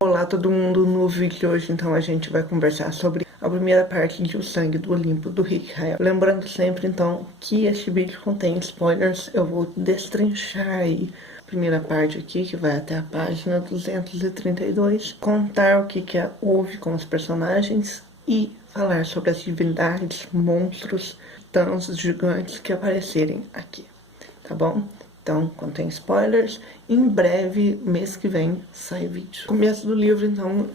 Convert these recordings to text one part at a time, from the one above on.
Olá todo mundo, no vídeo de hoje então a gente vai conversar sobre a primeira parte de O Sangue do Olimpo, do Rick Hale. Lembrando sempre então que este vídeo contém spoilers, eu vou destrinchar aí a primeira parte aqui, que vai até a página 232, contar o que houve com os personagens e falar sobre as divindades, monstros, titãs gigantes que aparecerem aqui, tá bom? Então, contém spoilers. Em breve, mês que vem, sai vídeo. No começo do livro, então,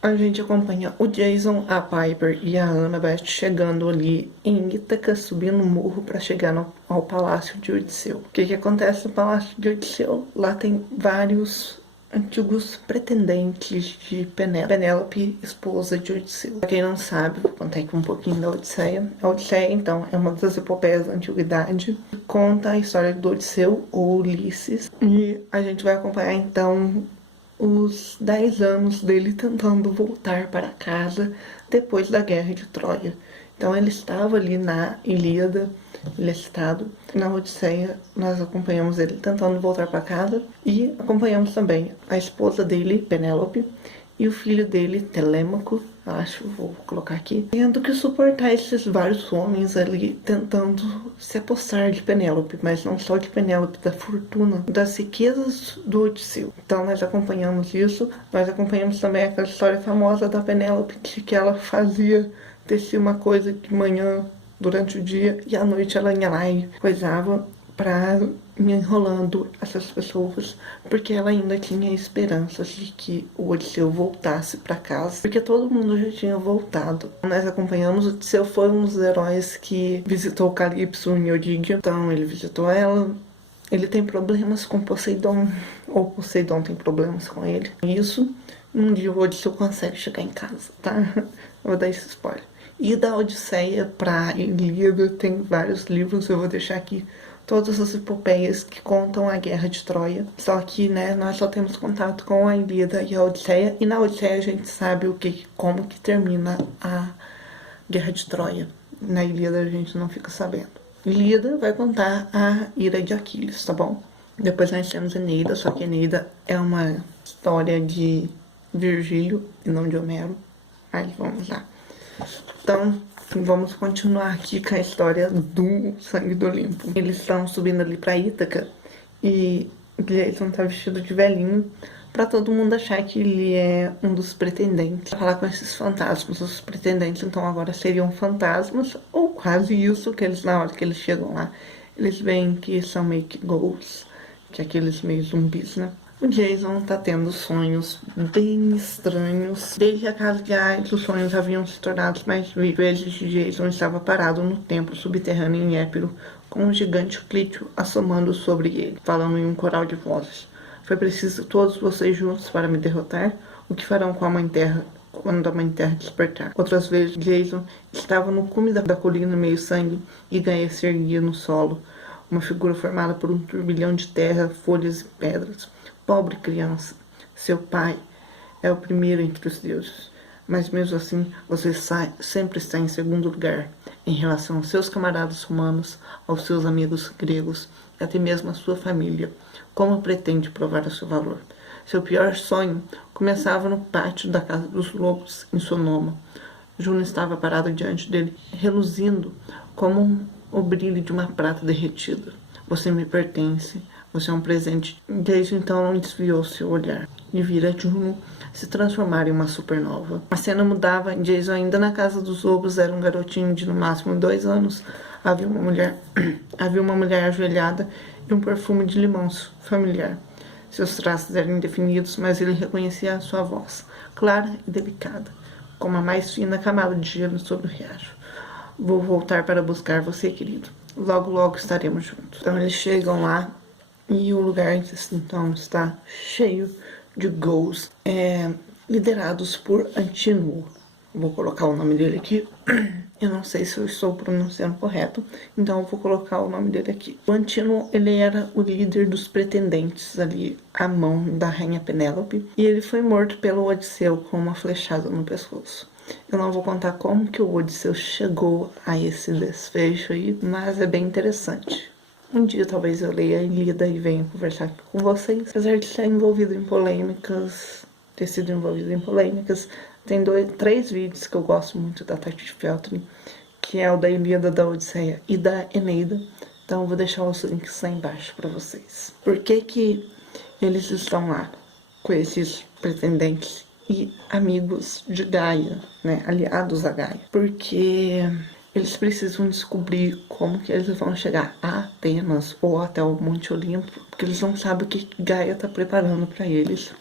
a gente acompanha o Jason, a Piper e a Annabeth chegando ali em Ítaca, subindo o morro para chegar ao Palácio de Odisseu. O que acontece no Palácio de Odisseu? Lá tem vários antigos pretendentes de Penélope, esposa de Odisseu. Pra quem não sabe, vou contar aqui um pouquinho da Odisseia. A Odisseia, então, é uma das epopeias da antiguidade. Conta a história do Odisseu, ou Ulisses. E a gente vai acompanhar, então, os 10 anos dele tentando voltar para casa depois da Guerra de Troia. Então ele estava ali na Ilíada, ele é citado. Na Odisseia nós acompanhamos ele tentando voltar para casa e acompanhamos também a esposa dele, Penélope, e o filho dele, Telêmaco, acho, vou colocar aqui, tendo que suportar esses vários homens ali tentando se apossar de Penélope, mas não só de Penélope, da fortuna, das riquezas do Odisseu. Então nós acompanhamos isso, nós acompanhamos também aquela história famosa da Penélope, que ela tecia uma coisa de manhã, durante o dia, e à noite ela ia lá e coisava pra me enrolando essas pessoas, porque ela ainda tinha esperanças de que o Odisseu voltasse para casa, porque todo mundo já tinha voltado. Nós acompanhamos o Odisseu, foi um dos heróis que visitou Calypso em Eurídia, então ele visitou ela. Ele tem problemas com Poseidon, ou Poseidon tem problemas com ele. Isso, um dia o Odisseu consegue chegar em casa, tá? Vou dar esse spoiler. E da Odisseia pra Ilíada tem vários livros, eu vou deixar aqui todas as epopeias que contam a Guerra de Troia. Só que, né, nós só temos contato com a Ilíada e a Odisseia, e na Odisseia a gente sabe como que termina a Guerra de Troia. Na Ilíada a gente não fica sabendo. Ilíada vai contar a ira de Aquiles, tá bom? Depois nós temos Eneida, só que Eneida é uma história de Virgílio e não de Homero. Mas vamos lá. Então, vamos continuar aqui com a história do Sangue do Olimpo. Eles estão subindo ali pra Ítaca e Jason tá vestido de velhinho pra todo mundo achar que ele é um dos pretendentes. Pra falar com esses fantasmas. Os pretendentes então agora seriam fantasmas, ou quase isso, que eles, na hora que eles chegam lá, eles veem que são meio que ghosts, que é aqueles meio zumbis, né? O Jason tá tendo sonhos bem estranhos. Desde a casa de Hades, os sonhos haviam se tornado mais vezes. Jason estava parado no templo subterrâneo em Épiro, com um gigante Clítio assomando sobre ele, falando em um coral de vozes. Foi preciso todos vocês juntos para me derrotar? O que farão com a Mãe Terra quando a Mãe Terra despertar? Outras vezes, Jason estava no cume da colina meio sangue e Gaia se erguia no solo, uma figura formada por um turbilhão de terra, folhas e pedras. Pobre criança, seu pai é o primeiro entre os deuses, mas mesmo assim você sempre está em segundo lugar em relação aos seus camaradas romanos, aos seus amigos gregos e até mesmo à sua família. Como pretende provar o seu valor? Seu pior sonho começava no pátio da casa dos lobos, em Sonoma. Juno estava parada diante dele, reluzindo como o brilho de uma prata derretida. Você me pertence. Você é um presente. Desde então não desviou seu olhar e vira Juno se transformar em uma supernova. A cena mudava. Jason, ainda na casa dos lobos, era um garotinho de no máximo 2 anos. Havia uma mulher ajoelhada e um perfume de limão familiar. Seus traços eram indefinidos, mas ele reconhecia a sua voz, clara e delicada, como a mais fina camada de gelo sobre o riacho. Vou voltar para buscar você, querido. Logo, logo estaremos juntos. Então eles chegam lá e o lugar então está cheio de ghouls, liderados por Antínuo. Vou colocar o nome dele aqui. Eu não sei se eu estou pronunciando correto, então eu vou colocar o nome dele aqui. O Antínuo, ele era o líder dos pretendentes ali, à mão da rainha Penélope, e ele foi morto pelo Odisseu com uma flechada no pescoço. Eu não vou contar como que o Odisseu chegou a esse desfecho aí, mas é bem interessante. Um dia talvez eu leia a Ilíada e venha conversar aqui com vocês. Apesar de estar envolvido em polêmicas, ter sido envolvido em polêmicas. Tem 3 vídeos que eu gosto muito da Tati Feltrin, que é o da Ilíada, da Odisseia e da Eneida. Então eu vou deixar os links lá embaixo para vocês. Por que eles estão lá com esses pretendentes e amigos de Gaia, né, aliados a Gaia? Porque eles precisam descobrir como que eles vão chegar a Atenas ou até o Monte Olimpo, porque eles não sabem o que Gaia está preparando para eles.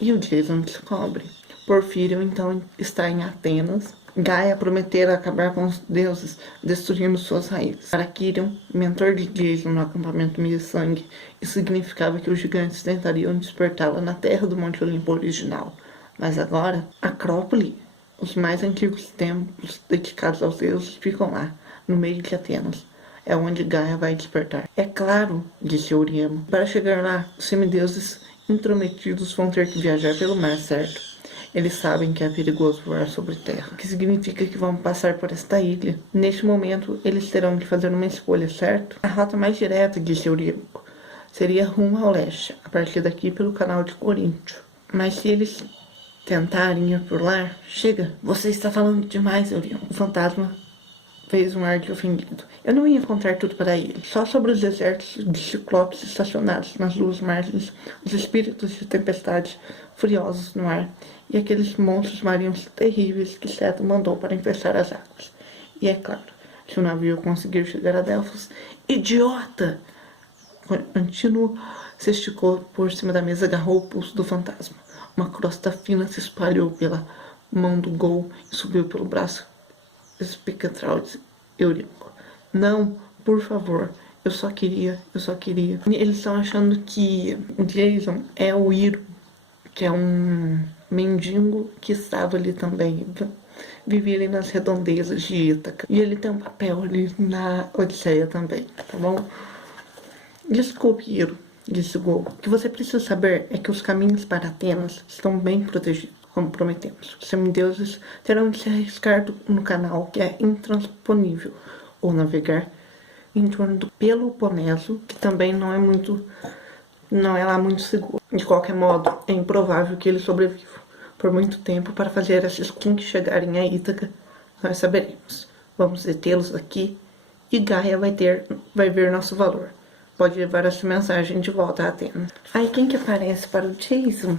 E o Jason descobre. Porfírio então está em Atenas. Gaia prometera acabar com os deuses, destruindo suas raízes. Para Quirion, mentor de Jason no acampamento Meia-Sangue, isso significava que os gigantes tentariam despertá-la na terra do Monte Olimpo original. Mas agora, Acrópole, os mais antigos templos dedicados aos deuses, ficam lá, no meio de Atenas. É onde Gaia vai despertar. É claro, disse Euriemo. Para chegar lá, os semideuses intrometidos vão ter que viajar pelo mar, certo? Eles sabem que é perigoso voar sobre terra, o que significa que vão passar por esta ilha. Neste momento, eles terão que fazer uma escolha, certo? A rota mais direta, disse Euríbaco, seria rumo ao leste, a partir daqui pelo canal de Coríntio. Mas se eles tentarem ir por lá... Chega, você está falando demais, Euríbaco. O fantasma fez um ar de ofendido. Eu não ia contar tudo para ele. Só sobre os exércitos de ciclopes estacionados nas duas margens, os espíritos de tempestade furiosos no ar e aqueles monstros marinhos terríveis que Seto mandou para infestar as águas. E é claro, se o navio conseguir chegar a Delfos... Idiota! Antínuo se esticou por cima da mesa e agarrou o pulso do fantasma. Uma crosta fina se espalhou pela mão do Gol e subiu pelo braço espectral de Euríbaco. Não, por favor, eu só queria. Eles estão achando que o Jason é o Iro, que é um mendigo que estava ali também, vivia ali nas redondezas de Ítaca. E ele tem um papel ali na Odisseia também, tá bom? Desculpe, Iro, disse Gol. O que você precisa saber é que os caminhos para Atenas estão bem protegidos, como prometemos. Os semideuses terão de se arriscar no canal, que é intransponível, ou navegar em torno do Peloponeso, que também não é lá muito seguro. De qualquer modo, é improvável que eles sobrevivam por muito tempo para fazer esses Kings chegarem a Ítaca. Nós saberemos. Vamos detê-los aqui e Gaia vai ver nosso valor. Pode levar essa mensagem de volta a Atenas. Aí quem que aparece para o Jason?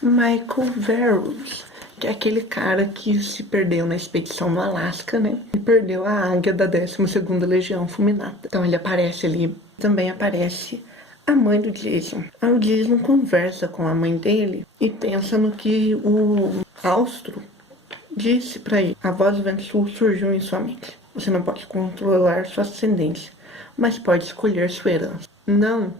Michael Verus, que é aquele cara que se perdeu na expedição no Alasca, né? E perdeu a águia da 12ª Legião Fulminata. Então ele aparece ali. Também aparece a mãe do Jason. Aí o Jason conversa com a mãe dele e pensa no que o Austro disse para ele. A voz do vento sul surgiu em sua mente. Você não pode controlar sua ascendência, mas pode escolher sua herança. Não,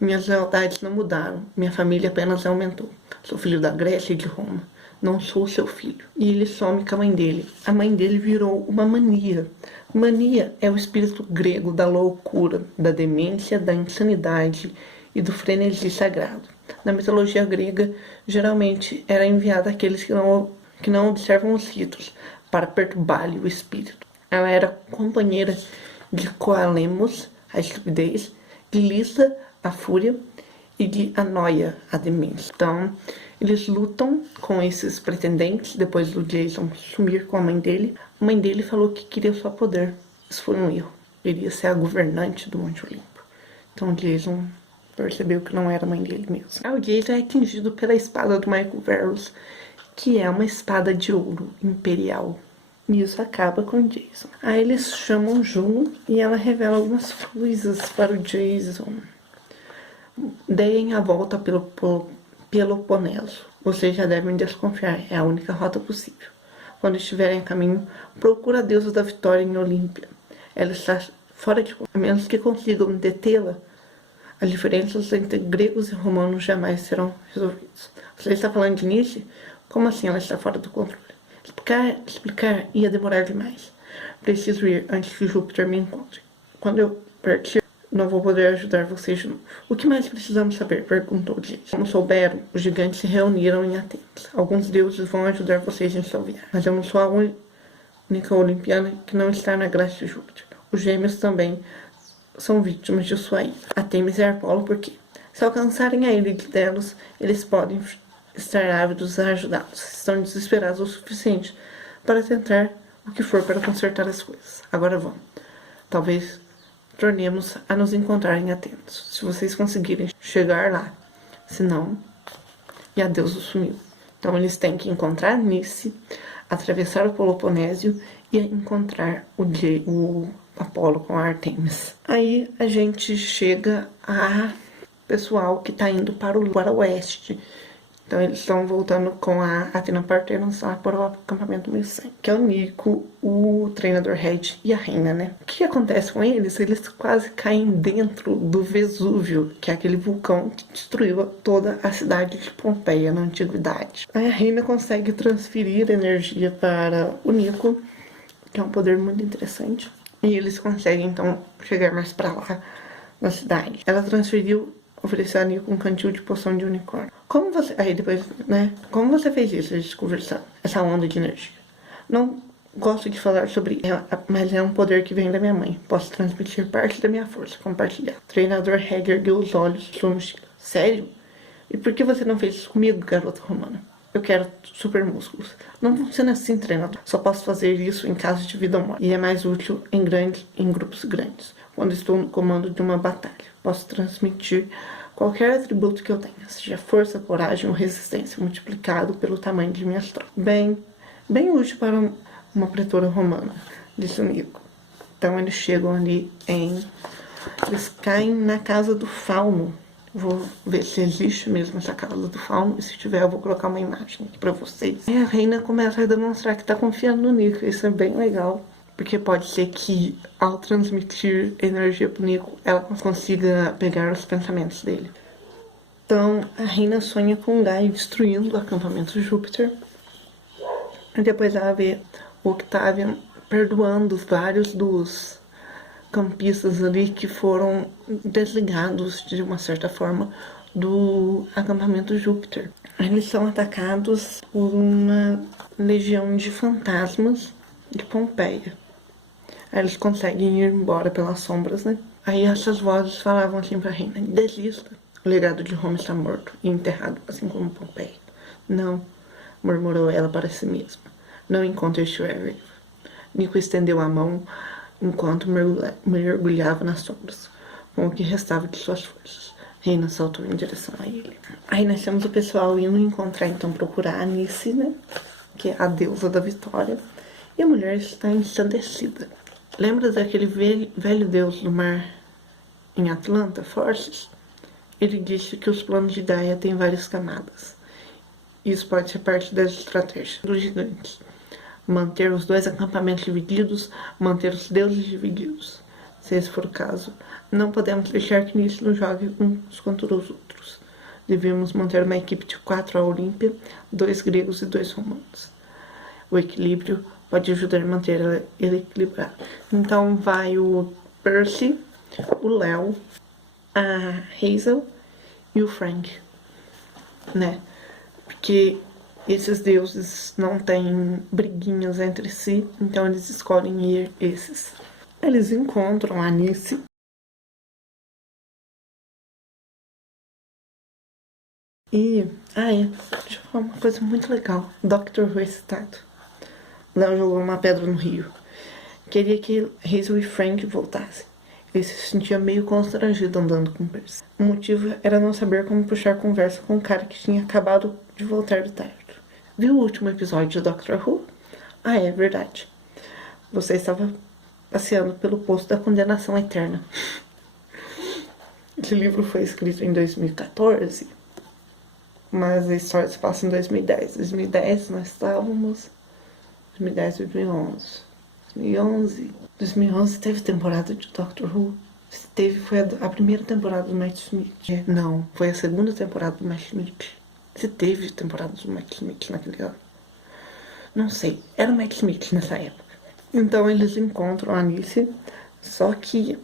minhas lealdades não mudaram. Minha família apenas aumentou. Sou filho da Grécia e de Roma. Não sou seu filho. E ele some com a mãe dele. A mãe dele virou uma mania. Mania é o espírito grego da loucura, da demência, da insanidade e do frenesi sagrado. Na mitologia grega, geralmente era enviada àqueles que não observam os ritos, para perturbar-lhe o espírito. Ela era companheira de Coalemos, a estupidez, de Lissa, a fúria, e de Anoia, a demência. Então, eles lutam com esses pretendentes, depois do Jason sumir com a mãe dele. A mãe dele falou que queria só poder. Isso foi um erro. Queria ser a governante do Monte Olimpo. Então, Jason percebeu que não era a mãe dele mesmo. O Jason é atingido pela espada do Michael Verus, que é uma espada de ouro imperial. E isso acaba com o Jason. Aí eles chamam Juno e ela revela algumas coisas para o Jason. Deem a volta pelo Peloponeso. Vocês já devem desconfiar, é a única rota possível. Quando estiverem a caminho, procura a deusa da vitória em Olímpia. Ela está fora de conta. A menos que consigam detê-la, as diferenças entre gregos e romanos jamais serão resolvidas. Você está falando de Nietzsche? Como assim ela está fora do controle? Explicar ia demorar demais. Preciso ir antes que Júpiter me encontre. Quando eu partir, não vou poder ajudar vocês de novo. O que mais precisamos saber? Perguntou Jason. Como souberam, os gigantes se reuniram em Atenas. Alguns deuses vão ajudar vocês em sua viagem. Mas eu não sou a única olimpiana que não está na graça de Júpiter. Os gêmeos também são vítimas de sua ira. Artemis e Apolo, porque se alcançarem a ilha de Delos, eles podem estar ávidos a ajudá-los. Estão desesperados o suficiente para tentar o que for para consertar as coisas. Agora vão. Talvez tornemos a nos encontrarem atentos. Se vocês conseguirem chegar lá. Se não, e a Deus o sumiu. Então eles têm que encontrar Nice, atravessar o Peloponésio e encontrar o Apolo com a Artemis. Aí a gente chega a pessoal que está indo para o oeste. Então eles estão voltando com a Athena Parthenos lá para o acampamento 1100. Que é o Nico, o treinador Head e a Reina, né? O que acontece com eles? Eles quase caem dentro do Vesúvio, que é aquele vulcão que destruiu toda a cidade de Pompeia na antiguidade. Aí a Reina consegue transferir energia para o Nico, que é um poder muito interessante. E eles conseguem, então, chegar mais pra lá na cidade. Ela transferiu, ofereceu a Nico um cantil de poção de unicórnio. Como você... Aí depois, né? Como você fez isso? A gente conversando. Essa onda de energia. Não gosto de falar sobre ela, mas é um poder que vem da minha mãe. Posso transmitir parte da minha força, compartilhar. O treinador Hag ergueu os olhos de sua mochila. Sério? E por que você não fez isso comigo, garota romana? Eu quero super músculos. Não funciona assim, treinador. Só posso fazer isso em caso de vida ou morte. E é mais útil em grupos grandes. Quando estou no comando de uma batalha. Posso transmitir qualquer atributo que eu tenha. Seja força, coragem ou resistência. Multiplicado pelo tamanho de minhas tropas. Bem útil para uma pretora romana. Disse o Nico. Então eles chegam ali eles caem na casa do Fauno. Vou ver se existe mesmo essa casa do Fauno. E se tiver, eu vou colocar uma imagem aqui pra vocês. E a Reina começa a demonstrar que tá confiando no Nico. Isso é bem legal. Porque pode ser que, ao transmitir energia pro Nico, ela consiga pegar os pensamentos dele. Então, a Reina sonha com Gaia destruindo o acampamento de Júpiter. E depois ela vê o Octavian perdoando vários dos campistas ali que foram desligados de uma certa forma do acampamento Júpiter. Eles são atacados por uma legião de fantasmas de Pompeia. Aí eles conseguem ir embora pelas sombras, né? Aí essas vozes falavam assim pra Reina: desista, o legado de Roma está morto e enterrado, assim como Pompeia. Não, murmurou ela para si mesma. Não enquanto eu estiver viva. Nico estendeu a mão enquanto mergulhava nas sombras, com o que restava de suas forças. Reina saltou em direção a ele. Aí nós temos o pessoal indo encontrar, então, procurar a Nice, né? Que é a deusa da vitória. E a mulher está ensandecida. Lembra daquele velho deus do mar em Atlanta, Forces? Ele disse que os planos de Gaia têm várias camadas. Isso pode ser parte das estratégias dos gigantes. Manter os dois acampamentos divididos, manter os deuses divididos. Se esse for o caso, não podemos deixar que Nice nos jogue uns contra os outros. Devemos manter uma equipe de 4 a Olímpia, 2 gregos e 2 romanos. O equilíbrio pode ajudar a manter ele equilibrado. Então vai o Percy, o Léo, a Hazel e o Frank, né? Porque esses deuses não têm briguinhas entre si, então eles escolhem ir esses. Eles encontram a Nice. Deixa eu falar uma coisa muito legal. Dr. Who excitado. Léo jogou uma pedra no rio. Queria que Hazel e Frank voltassem. Ele se sentia meio constrangido andando com Percy. O motivo era não saber como puxar conversa com um cara que tinha acabado de voltar do teatro. Viu o último episódio de Doctor Who? Ah, é verdade. Você estava passeando pelo poço da condenação eterna. Esse livro foi escrito em 2014, mas a história se passa em 2010. 2010 nós estávamos... 2010, 2011. 2011 teve temporada de Doctor Who. Foi a primeira temporada do Matt Smith. Não, foi a segunda temporada do Matt Smith. Se teve temporada do Matt Smith naquele ano. Não sei, era o Matt Smith nessa época. Então eles encontram a Alice, só que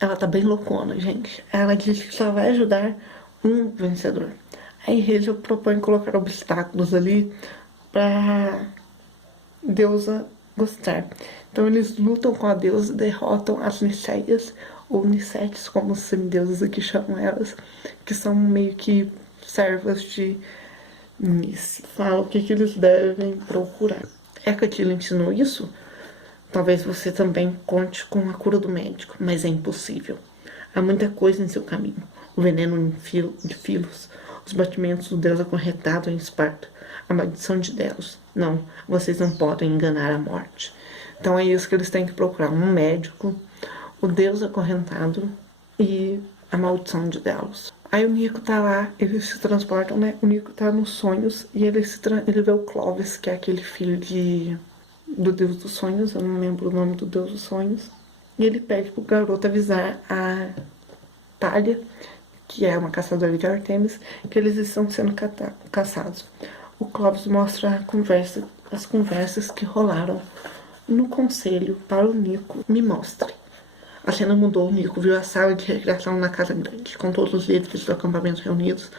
ela tá bem loucona, gente. Ela diz que só vai ajudar um vencedor. Aí Hazel propõe colocar obstáculos ali pra deusa gostar. Então eles lutam com a deusa, derrotam as Niceias, ou Nicetes, como os semideusas aqui chamam elas, que são meio que servas de Nice. Fala o que eles devem procurar. Hecate lhe ensinou isso? Talvez você também conte com a cura do médico, mas é impossível. Há muita coisa em seu caminho. O veneno de Filos, os batimentos do deus acorrentado em Esparta, a maldição de Delos. Não, vocês não podem enganar a morte. Então é isso que eles têm que procurar. Um médico, o deus acorrentado e a maldição de Delos. Aí o Nico tá lá, eles se transportam, né? O Nico tá nos sonhos e ele vê o Clovis, que é aquele filho do deus dos sonhos, eu não lembro o nome do deus dos sonhos. E ele pede pro garoto avisar a Thalia, que é uma caçadora de Artemis, que eles estão sendo caçados. O Clovis mostra as conversas que rolaram no conselho para o Nico. Me mostre. A cena mudou, o Nico viu a sala de recreação na casa grande, com todos os líderes do acampamento reunidos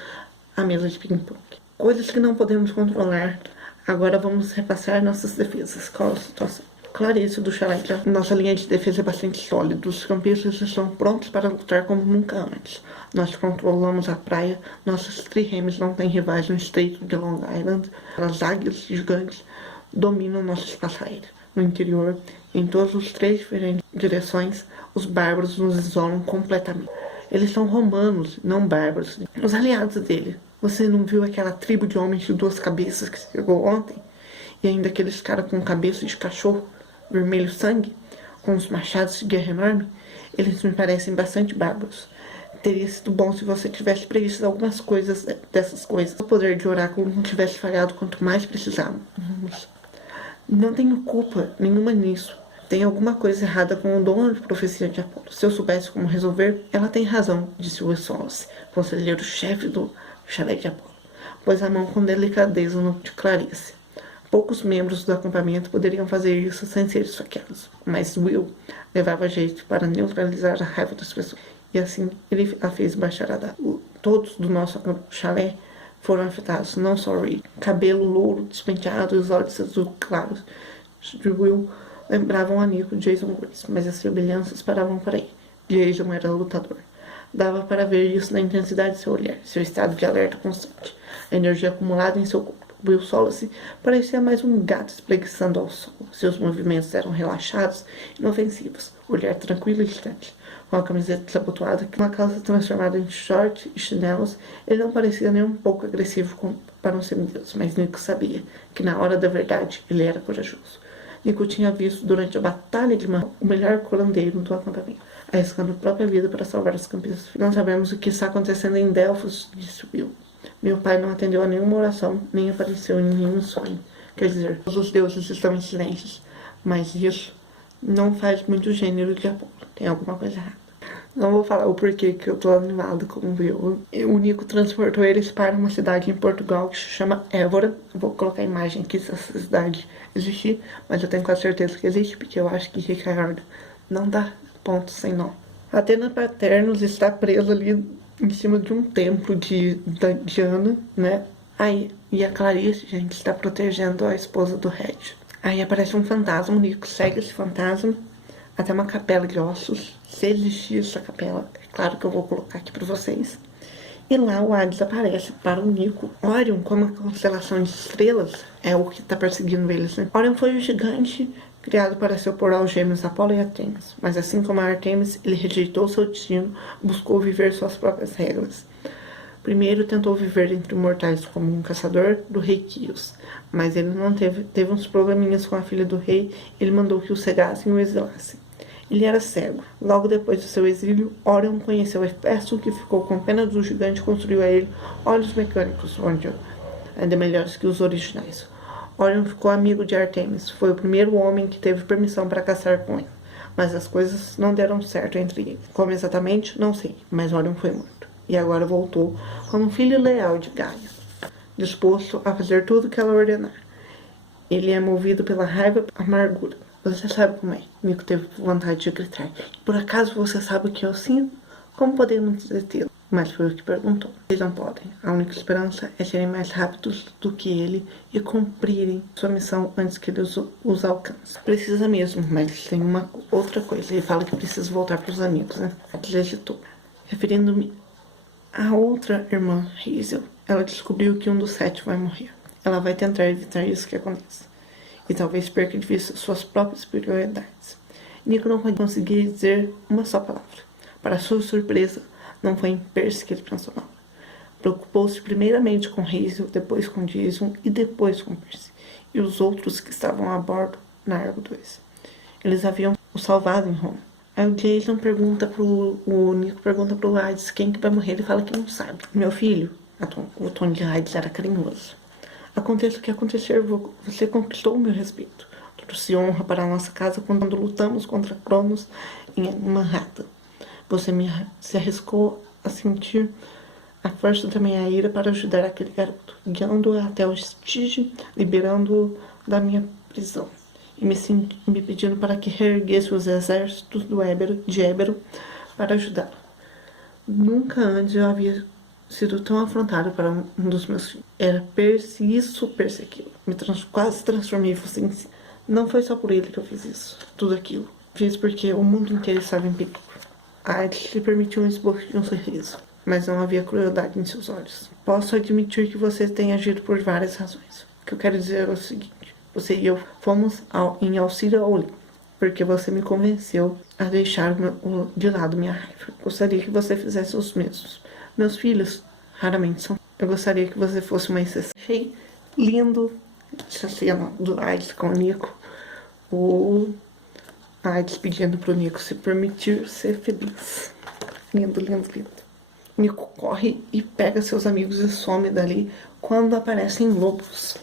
à mesa de ping-pong. Coisas que não podemos controlar. Agora vamos repassar nossas defesas. Qual a situação? Clarice do chalé. Nossa linha de defesa é bastante sólida. Os campistas estão prontos para lutar como nunca antes. Nós controlamos a praia. Nossos triremes não têm rivais no estreito de Long Island. As águias gigantes dominam nosso espaço aéreo. No interior, em todas as 3 diferentes direções, os bárbaros nos isolam completamente. Eles são romanos, não bárbaros. Os aliados dele. Você não viu aquela tribo de homens de 2 cabeças que chegou ontem? E ainda aqueles caras com cabeça de cachorro, vermelho sangue, com os machados de guerra enorme? Eles me parecem bastante bárbaros. Teria sido bom se você tivesse previsto algumas coisas dessas coisas. O poder de oráculo não tivesse falhado quanto mais precisávamos. Não tenho culpa nenhuma nisso. Tem alguma coisa errada com o dono de profecia de Apolo. Se eu soubesse como resolver, ela tem razão, disse o Essolce, conselheiro-chefe do chalé de Apolo. Pôs a mão com delicadeza no de Clarice. Poucos membros do acampamento poderiam fazer isso sem ser esfaqueados, mas Will levava jeito para neutralizar a raiva das pessoas. E assim ele a fez baixar a data. Todos do nosso chalé foram afetados, não só Reed. Cabelo louro, despenteado e os olhos azul claros de Will lembravam a Nico Jason Grace, mas as semelhanças paravam para ele. Jason era lutador. Dava para ver isso na intensidade de seu olhar, seu estado de alerta constante, a energia acumulada em seu corpo. Will Solace parecia mais um gato espreguiçando ao sol. Seus movimentos eram relaxados e inofensivos, olhar tranquilo e distante. Com a camiseta desabotoada, uma calça transformada em short e chinelos, ele não parecia nem um pouco agressivo para um semideus, mas Nico sabia que na hora da verdade ele era corajoso. Nico tinha visto durante a Batalha de Man o melhor curandeiro do acampamento, arriscando a própria vida para salvar os campistas. Não sabemos o que está acontecendo em Delfos, disse Will. Meu pai não atendeu a nenhuma oração, nem apareceu em nenhum sonho. Quer dizer, todos os deuses estão em silêncio, mas isso não faz muito gênero de Apolo. Tem alguma coisa errada. Não vou falar o porquê que eu tô animado com o Will. O Nico transportou eles para uma cidade em Portugal que se chama Évora. Eu vou colocar a imagem aqui se essa cidade existir, mas eu tenho quase certeza que existe, porque eu acho que Ricardo não dá ponto sem nó. Atena Paternos está presa ali em cima de um templo de Diana, né? Aí, e a Clarice, gente, está protegendo a esposa do Red. Aí aparece um fantasma, o Nico segue esse fantasma até uma capela de ossos. Se existir essa capela, é claro que eu vou colocar aqui pra vocês. E lá o Hades aparece para o Nico. Orion, como a constelação de estrelas, é o que tá perseguindo eles, né? Orion foi um gigante criado para se opor aos gêmeos Apolo e Artemis. Mas assim como a Artemis, ele rejeitou seu destino, buscou viver suas próprias regras. Primeiro tentou viver entre mortais como um caçador do rei Quios, mas ele não teve uns probleminhas com a filha do rei, ele mandou que o cegassem e o exilassem. Ele era cego. Logo depois do seu exílio, Orion conheceu Hefesto, que ficou com pena do gigante e construiu a ele olhos mecânicos, ainda melhores que os originais. Orion ficou amigo de Artemis, foi o primeiro homem que teve permissão para caçar com ele. Mas as coisas não deram certo entre eles. Como exatamente, não sei, mas Orion foi morto. E agora voltou como um filho leal de Gaia, disposto a fazer tudo o que ela ordenar. Ele é movido pela raiva e amargura. Você sabe como é. Nico teve vontade de gritar. Por acaso você sabe o que eu sinto? Como podemos detê-lo? Mas foi o que perguntou. Eles não podem. A única esperança é serem mais rápidos do que ele e cumprirem sua missão antes que ele os alcance. Precisa mesmo, mas tem uma outra coisa. Ele fala que precisa voltar para os amigos, né? Ele hesitou. Referindo-me à outra irmã, Hazel. ela descobriu que um dos 7 vai morrer. Ela vai tentar evitar isso que aconteça. E talvez perca de vista suas próprias prioridades. Nico não conseguia dizer uma só palavra. Para sua surpresa, não foi em Percy que ele pensou não. Preocupou-se primeiramente com Hazel, depois com Jason e depois com Percy. E os outros que estavam a bordo na Argo 2. Eles haviam o salvado em Roma. Aí o Jason o Nico pergunta pro Hades quem que vai morrer. Ele fala que não sabe. Meu filho, o tom de Hades era carinhoso. Aconteça o que acontecer, você conquistou o meu respeito. Trouxe honra para a nossa casa quando lutamos contra Cronos em Manhattan. Você se arriscou a sentir a força da minha ira para ajudar aquele garoto, guiando-o até o Stygia, liberando-o da minha prisão e me pedindo para que reerguesse os exércitos de Ébero para ajudá-lo. Nunca antes eu havia sido tão afrontado para um dos meus filhos. Era isso, aquilo. Quase transformei você em si. Não foi só por ele que eu fiz isso, tudo aquilo. Fiz porque o mundo inteiro estava em perigo. A Hades lhe permitiu um esboço de um sorriso, mas não havia crueldade em seus olhos. Posso admitir que você tem agido por várias razões. O que eu quero dizer é o seguinte: você e eu fomos em auxílio ao Olimpo, porque você me convenceu a deixar de lado minha raiva. Gostaria que você fizesse os mesmos. Meus filhos raramente são. Eu gostaria que você fosse uma exceção. Achei lindo essa cena do Hades com o Nico. O Hades pedindo pro Nico se permitir ser feliz. Lindo, lindo, lindo. Nico corre e pega seus amigos e some dali quando aparecem lobos.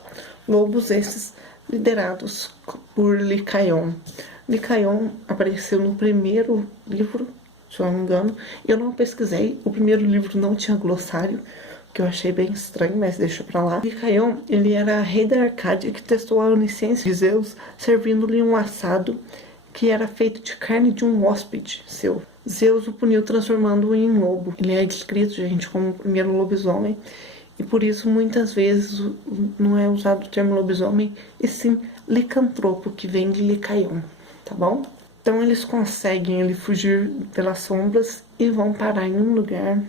Lobos esses liderados por Lycaon. Lycaon apareceu no primeiro livro, se eu não me engano. Eu não pesquisei, o primeiro livro não tinha glossário, que eu achei bem estranho, mas deixa pra lá. Lycaon, ele era rei da Arcádia que testou a onisciência de Zeus, servindo-lhe um assado que era feito de carne de um hóspede seu. Zeus o puniu transformando-o em lobo. Ele é descrito, gente, como o primeiro lobisomem, e por isso muitas vezes não é usado o termo lobisomem, e sim licantropo, que vem de Lycaon, tá bom? Então eles conseguem fugir pelas sombras e vão parar em um lugar,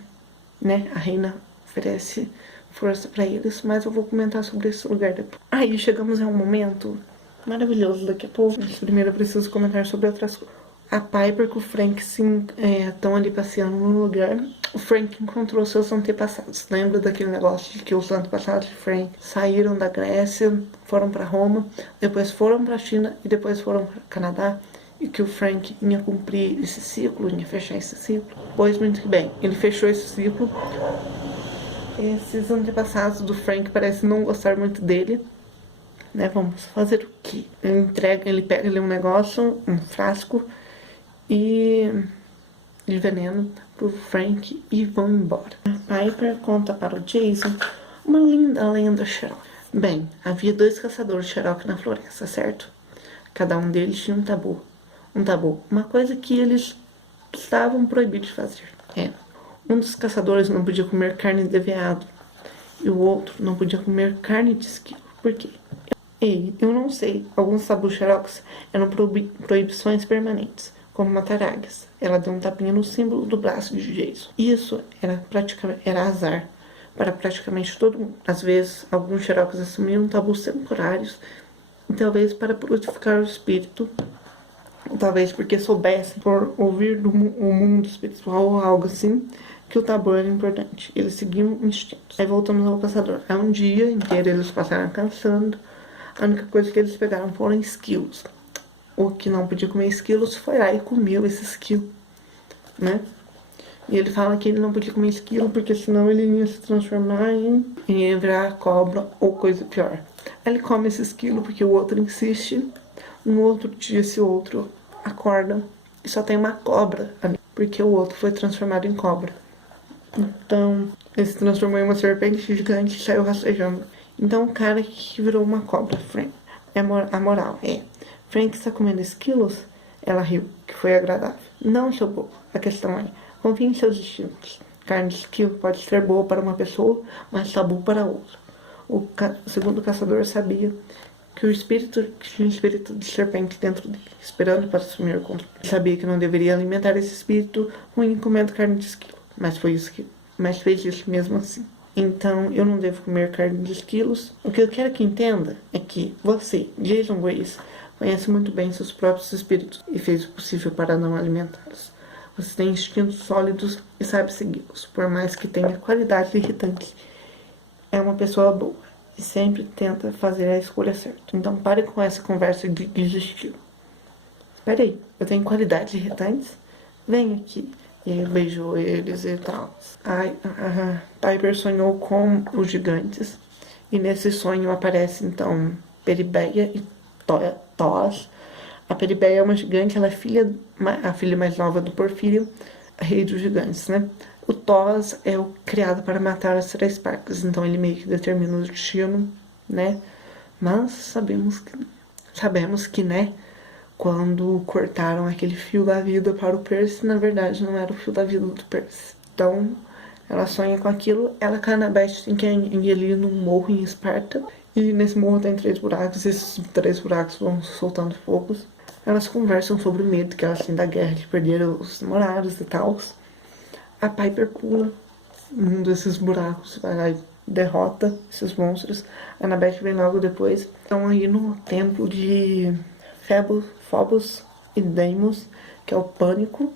né? A reina oferece força para eles, mas eu vou comentar sobre esse lugar depois. Aí chegamos a um momento maravilhoso daqui a pouco. Mas primeiro eu preciso comentar sobre outras coisas. A Piper com o Frank estão ali passeando no lugar. O Frank encontrou seus antepassados. Lembra daquele negócio de que os antepassados de Frank saíram da Grécia, foram para Roma, depois foram para a China e depois foram para o Canadá? E que o Frank ia cumprir esse ciclo, ia fechar esse ciclo? Pois muito bem, ele fechou esse ciclo. Esses antepassados do Frank parecem não gostar muito dele, né? Vamos fazer o quê? Ele pega ali um negócio, um frasco de veneno pro Frank e vão embora. A Piper conta para o Jason uma linda lenda Sherlock. Bem, havia 2 caçadores Sherlock na floresta, certo? Cada um deles tinha um tabu. Uma coisa que eles estavam proibidos de fazer. Um dos caçadores não podia comer carne de veado e o outro não podia comer carne de esquilo. Por quê? Eu não sei. Alguns tabus Sherlocks eram proibições permanentes, como matar águias. Ela deu um tapinha no símbolo do braço de Jason. Isso era azar para praticamente todo mundo. Às vezes, alguns Sherlocks assumiam tabus temporários, e talvez para purificar o espírito, talvez porque soubessem, por ouvir o mundo espiritual ou algo assim, que o tabu era importante. Eles seguiam instintos. Aí voltamos ao caçador. Aí um dia inteiro eles passaram caçando. A única coisa que eles pegaram foram esquilos. O que não podia comer esquilos foi lá e comeu esse esquilo, né? E ele fala que ele não podia comer esquilo porque senão ele ia se transformar ia virar cobra ou coisa pior. Aí ele come esse esquilo porque o outro insiste. No outro dia, esse outro acorda e só tem uma cobra ali, porque o outro foi transformado em cobra. Então, ele se transformou em uma serpente gigante e saiu rastejando. Então, o cara que virou uma cobra, Frank. A moral é: Frank está comendo esquilos? Ela riu, que foi agradável. Não, seu bobo. A questão é: confie em seus instintos. Carne de esquilo pode ser boa para uma pessoa, mas tabu para outra. O segundo caçador sabia que tinha um espírito de serpente dentro dele, esperando para assumir o controle. Ele sabia que não deveria alimentar esse espírito ruim comendo carne de esquilo, mas fez isso mesmo assim. Então, eu não devo comer carne de esquilos. O que eu quero que entenda é que você, Jason Grace, conhece muito bem seus próprios espíritos e fez o possível para não alimentá-los. Você tem instintos sólidos e sabe segui-los, por mais que tenha qualidades irritantes. É uma pessoa boa e sempre tenta fazer a escolha certa. Então pare com essa conversa de desistir. Espera aí, eu tenho qualidades irritantes? Vem aqui. E ele beijou eles e tal. A Piper sonhou com os gigantes. E nesse sonho aparece então Peribeia e Tos. A Peribeia é uma gigante, ela é a filha mais nova do Porfírio, rei dos gigantes, né? O Tos é o criado para matar as 3 partes, então ele meio que determina o destino, né? Mas sabemos que, né? Quando cortaram aquele fio da vida para o Percy, na verdade não era o fio da vida do Percy. Então, ela sonha com aquilo, ela cai na Beth tem que engolir num morro em Esparta. E nesse morro tem 3 buracos, e esses 3 buracos vão soltando fogos. Elas conversam sobre o medo que elas têm da guerra, de perder os namorados e tal. A Piper pula num desses buracos, vai lá e derrota esses monstros. A Annabeth vem logo depois. Estão aí no templo de Phobos e Deimos, que é o pânico.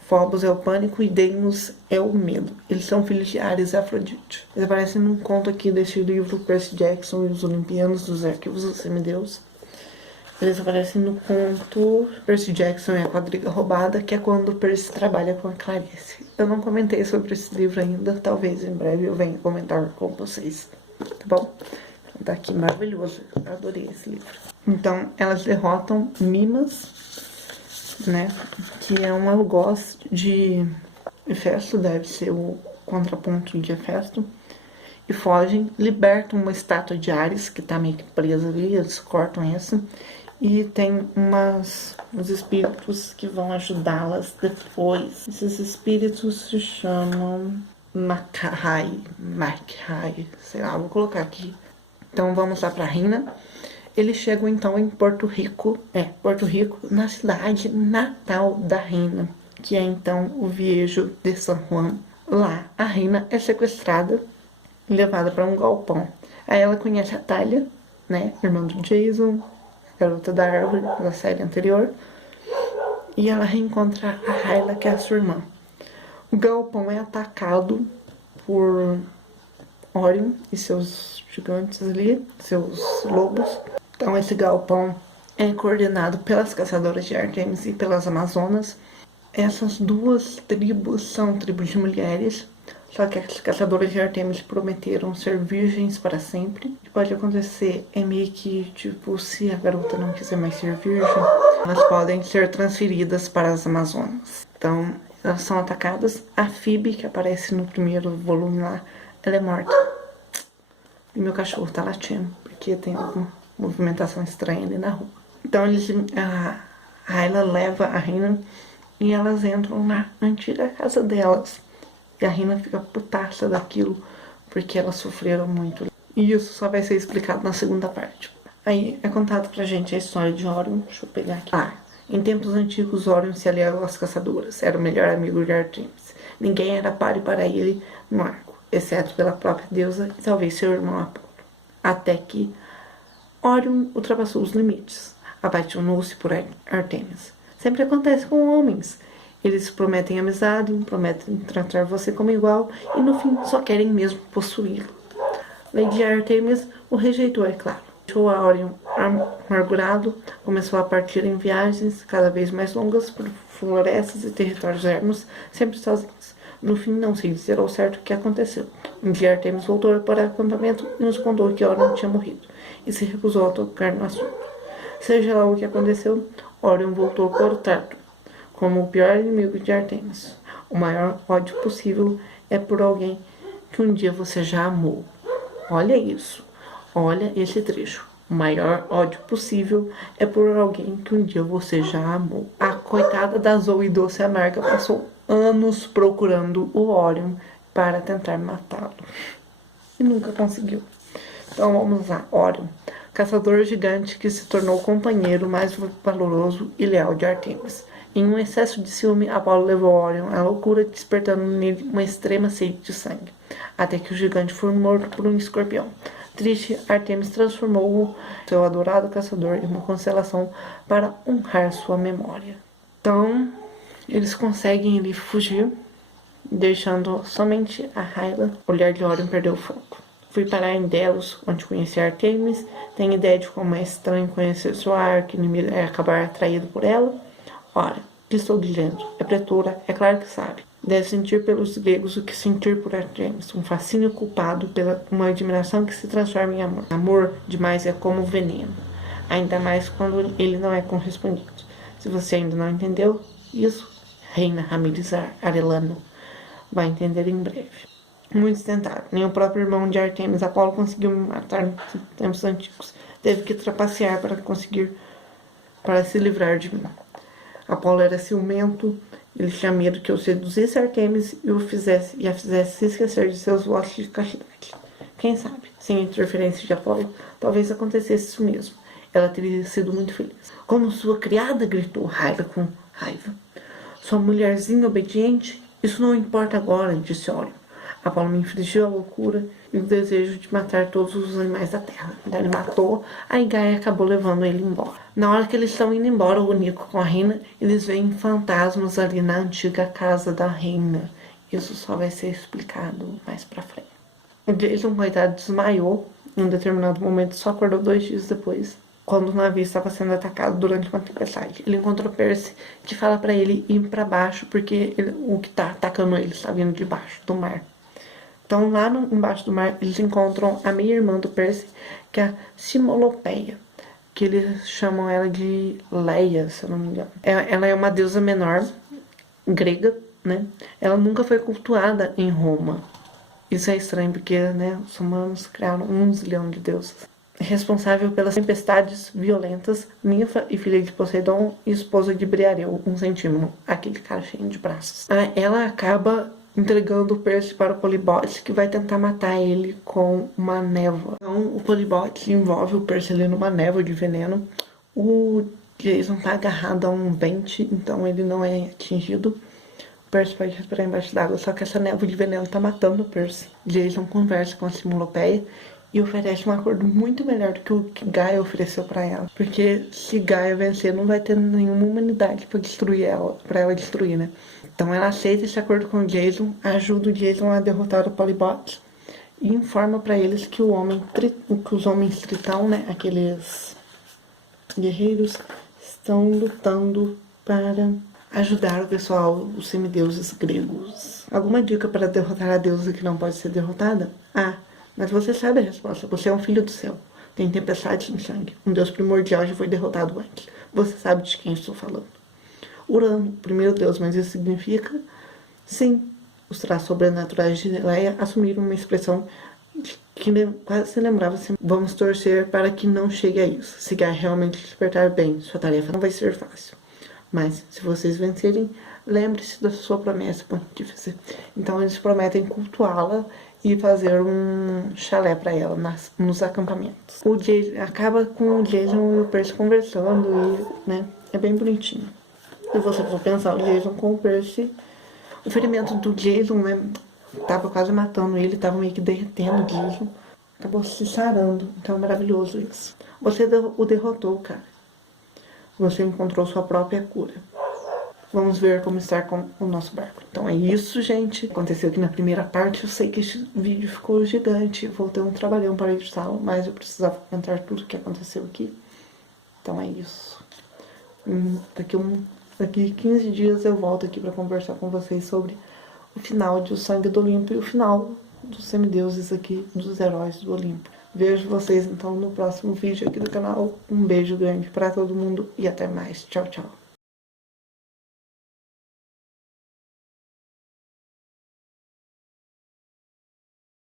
Phobos é o pânico e Deimos é o medo. Eles são filhos de Ares e Afrodite. Eles aparecem num conto aqui desse livro Percy Jackson e os Olimpianos dos Arquivos dos Semideus. Eles aparecem no conto Percy Jackson e a Quadriga Roubada, que é quando Percy trabalha com a Clarice. Eu não comentei sobre esse livro ainda, talvez em breve eu venha comentar com vocês, tá bom? Então tá aqui, maravilhoso, eu adorei esse livro. Então, elas derrotam Mimas, né, que é um algoz de Hefesto, deve ser o contraponto de Hefesto, e fogem, libertam uma estátua de Ares, que tá meio que presa ali, eles cortam essa, e tem uns espíritos que vão ajudá-las depois. Esses espíritos se chamam Makhai, sei lá, vou colocar aqui. Então vamos lá pra Rina. Eles chegam então em Porto Rico, na cidade natal da Rina, que é então o Viejo de San Juan. Lá, a Rina é sequestrada e levada para um galpão. Aí ela conhece a Talia, né, irmã do Jason, garota da árvore da série anterior, e ela reencontra a Hyla, que é a sua irmã. O galpão é atacado por Orion e seus gigantes ali, seus lobos. Então esse galpão é coordenado pelas caçadoras de Artemis e pelas Amazonas. Essas 2 tribos são tribos de mulheres, só que as caçadoras de Artemis prometeram ser virgens para sempre. O que pode acontecer é meio que, tipo, se a garota não quiser mais ser virgem, elas podem ser transferidas para as Amazonas. Então, elas são atacadas. A Phoebe, que aparece no primeiro volume lá, ela é morta. E meu cachorro tá latindo, porque tem alguma movimentação estranha ali na rua. Então, a Hyla leva a Rina e elas entram na antiga casa delas. E a Rina fica putaça daquilo, porque elas sofreram muito. E isso só vai ser explicado na segunda parte. Aí é contado pra gente a história de Orion. Deixa eu pegar aqui. Em tempos antigos, Orion se aliou às caçadoras. Era o melhor amigo de Artemis. Ninguém era páreo para ele no arco, exceto pela própria deusa e talvez seu irmão Apolo. Até que Orion ultrapassou os limites. Apaixonou-se por Artemis. Sempre acontece com homens. Eles prometem amizade, prometem tratar você como igual e no fim só querem mesmo possuí-lo. Lady Artemis o rejeitou, é claro. Deixou a Orion amargurado, começou a partir em viagens cada vez mais longas por florestas e territórios ermos, sempre sozinhos. No fim, não sei dizer ao certo o que aconteceu. Um dia Artemis voltou para o acampamento e nos contou que Orion tinha morrido e se recusou a tocar no assunto. Seja lá o que aconteceu, Orion voltou para o Tarto como o pior inimigo de Artemis. O maior ódio possível é por alguém que um dia você já amou. Olha isso. Olha esse trecho. O maior ódio possível é por alguém que um dia você já amou. A coitada da Zoe Doce Amarga passou anos procurando o Orion para tentar matá-lo. E nunca conseguiu. Então vamos lá. Orion, caçador gigante que se tornou o companheiro mais valoroso e leal de Artemis. Em um excesso de ciúme, Apolo levou Orion à loucura, despertando nele uma extrema sede de sangue, até que o gigante foi morto por um escorpião. Triste, Artemis transformou-o, seu adorado caçador, em uma constelação para honrar sua memória. Então, eles conseguem ali fugir, deixando somente a Hyla. O olhar de Orion perdeu o foco. Fui parar em Delos, onde conheci Artemis. Tenho ideia de como é estranho conhecer sua arqui-inimiga e acabar atraído por ela? Ora, que estou dizendo? É pretora, é claro que sabe. Deve sentir pelos gregos o que sentir por Artemis, um fascínio culpado pela uma admiração que se transforma em amor. Amor demais é como veneno, ainda mais quando ele não é correspondido. Se você ainda não entendeu isso, Reina Ramírez Arellano vai entender em breve. Muitos tentaram, nem o próprio irmão de Artemis, Apolo, conseguiu me matar nos tempos antigos. Teve que trapacear para se livrar de mim. Apolo era ciumento, ele tinha medo que eu seduzisse Artemis e a fizesse se esquecer de seus votos de castidade. Quem sabe, sem interferência de Apolo, talvez acontecesse isso mesmo. Ela teria sido muito feliz. Como sua criada, gritou Hyla com raiva. Sua mulherzinha obediente? Isso não importa agora, disse Orion. Apolo me infligiu a loucura e o desejo de matar todos os animais da terra. Então ele matou, aí Gaia acabou levando ele embora. Na hora que eles estão indo embora, o Nico com a reina, eles veem fantasmas ali na antiga casa da reina. Isso só vai ser explicado mais pra frente. O Jason, coitado, desmaiou em um determinado momento, só acordou 2 dias depois, quando o navio estava sendo atacado durante uma tempestade. Ele encontrou Percy, que fala pra ele ir pra baixo, porque o que tá atacando ele está vindo de baixo do mar. Então, lá embaixo do mar, eles encontram a meia-irmã do Percy, que é a Cimolopeia, que eles chamam ela de Leia, se eu não me engano. Ela é uma deusa menor, grega, né? Ela nunca foi cultuada em Roma. Isso é estranho, porque, né, os romanos criaram 1 zilhão de deuses. Responsável pelas tempestades violentas, ninfa e filha de Poseidon e esposa de Briareu, um centímetro, aquele cara cheio de braços. Ela acaba entregando o Percy para o Polibote, que vai tentar matar ele com uma névoa. Então o Polibote envolve o Percy ali numa névoa de veneno. O Jason tá agarrado a um vente, então ele não é atingido. O Percy pode respirar embaixo d'água, só que essa névoa de veneno tá matando o Percy. Jason conversa com a Cimolopeia e oferece um acordo muito melhor do que o que Gaia ofereceu para ela. Porque se Gaia vencer, não vai ter nenhuma humanidade para destruir ela, para ela destruir, né? Então ela aceita esse acordo com o Jason, ajuda o Jason a derrotar o Polybot e informa para eles que os homens Tritão, né, aqueles guerreiros, estão lutando para ajudar o pessoal, os semideuses gregos. Alguma dica para derrotar a deusa que não pode ser derrotada? Mas você sabe a resposta. Você é um filho do céu. Tem tempestades no sangue. Um deus primordial já foi derrotado antes. Você sabe de quem estou falando. Urano, o primeiro deus, mas isso significa? Sim. Os traços sobrenaturais de Leia assumiram uma expressão que quase se lembrava assim. Vamos torcer para que não chegue a isso. Se Gaia realmente despertar bem, sua tarefa não vai ser fácil. Mas, se vocês vencerem, lembre-se da sua promessa, pontífice. Então, eles prometem cultuá-la e fazer um chalé para ela nos acampamentos. O Jason acaba com o Jason e o Percy conversando e, né, é bem bonitinho. Se você for pensar, o Jason com o Percy, o ferimento do Jason, né, tava quase matando ele, tava meio que derretendo o Jason, acabou se sarando. Então é maravilhoso isso. Você o derrotou, cara. Você encontrou sua própria cura. Vamos ver como estar com o nosso barco. Então é isso, gente. Aconteceu aqui na primeira parte. Eu sei que este vídeo ficou gigante. Vou ter um trabalhão para editá-lo, mas eu precisava contar tudo o que aconteceu aqui. Então é isso. Daqui 15 dias eu volto aqui para conversar com vocês sobre o final de O Sangue do Olimpo e o final dos semideuses aqui, dos heróis do Olimpo. Vejo vocês então no próximo vídeo aqui do canal. Um beijo grande para todo mundo e até mais. Tchau, tchau.